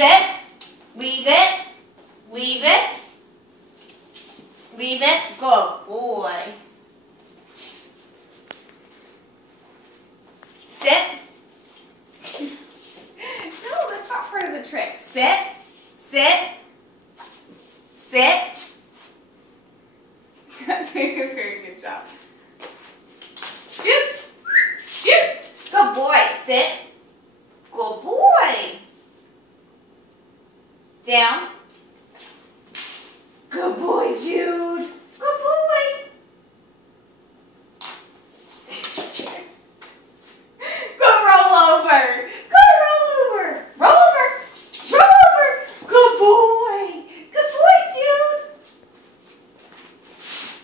it. Leave it. Leave it. Leave it. Good boy. Sit. No, that's not part of the trick. Sit. Sit. Sit. Not doing a very good job. Shoot. Shoot. Good boy. Sit. Good boy. Down. Good boy, Jude. Good boy. Go roll over. Go roll over. Roll over. Roll over. Good boy. Good boy, Jude.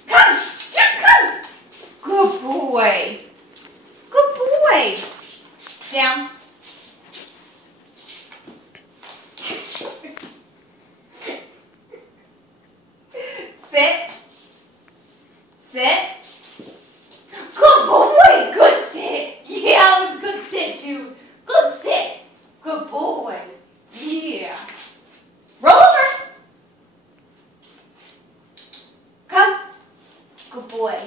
Come. Jude, come. Good boy. Good boy. Down. Sit. Sit. Good boy. Good sit. Yeah, it was a good sit, Jude. Good sit. Good boy. Yeah. Roll over. Come. Good boy.